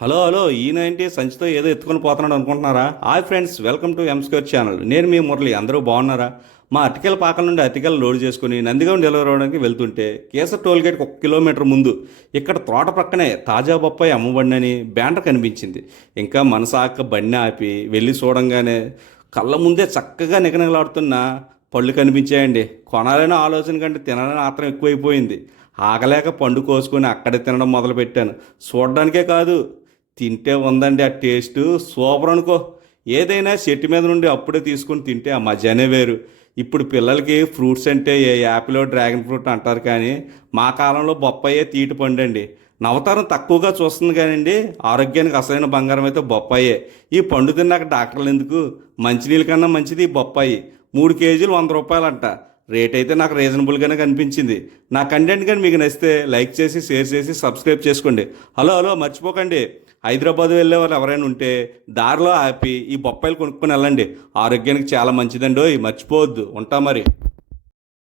Hello ఈయనేంటి సంచితో ఏదో ఎత్తుకొని పోతున్నాడు అనుకుంటున్నారా? Hi friends, welcome to M square channel. నేను మీ మురళి. అందరూ బాగున్నారా? మా అటికల పాకల నుండి అటికలు లోడ్ చేసుకుని నందిగాం డెలివరీ అవ్వడానికి వెళ్తుంటే కేసర్ టోల్గేట్కి 1 కిలోమీటర్ ముందు ఇక్కడ తోట పక్కనే తాజా బొప్పాయి అమ్మబండి బ్యానర్ కనిపించింది. ఇంకా మనసాక బండి ఆపి వెళ్ళి చూడంగానే కళ్ళ ముందే చక్కగా నిగనిగలాడుతున్న పళ్ళు కనిపించాయండి. కొనాలనే ఆలోచన కంటే తినాలని ఆత్రం ఎక్కువైపోయింది. ఆగలేక పండు కోసుకొని అక్కడే తినడం మొదలుపెట్టాను. చూడడానికే కాదు, తింటే ఉందండి ఆ టేస్ట్ సూపర్ అనుకో. ఏదైనా చెట్టు మీద నుండి అప్పుడే తీసుకొని తింటే ఆ మజానే వేరు. ఇప్పుడు పిల్లలకి ఫ్రూట్స్ అంటే ఏ యాపిల్ డ్రాగన్ ఫ్రూట్ అంటారు, కానీ మా కాలంలో బొప్పాయే తీటి పండండి. నవతరం తక్కువగా చూస్తుంది కానివ్వండి, ఆరోగ్యానికి అసలైన బంగారం అయితే బొప్పాయే. ఈ పండు తిన్నాక డాక్టర్లు ఎందుకు? మంచినీళ్ళ కన్నా మంచిది ఈ బొప్పాయి. 3 కేజీలు 100 రూపాయలంట. రేట్ అయితే నాకు రీజనబుల్గానే కనిపించింది. నా కంటెంట్ కానీ మీకు నచ్చితే లైక్ చేసి, షేర్ చేసి, సబ్స్క్రైబ్ చేసుకోండి. హలో మర్చిపోకండి, హైదరాబాద్ వెళ్ళే వాళ్ళు ఎవరైనా ఉంటే దారిలో ఆపి ఈ బొప్పాయిలు కొనుక్కొని వెళ్ళండి. ఆరోగ్యానికి చాలా మంచిదండి. మర్చిపోవద్దు. ఉంటా మరి.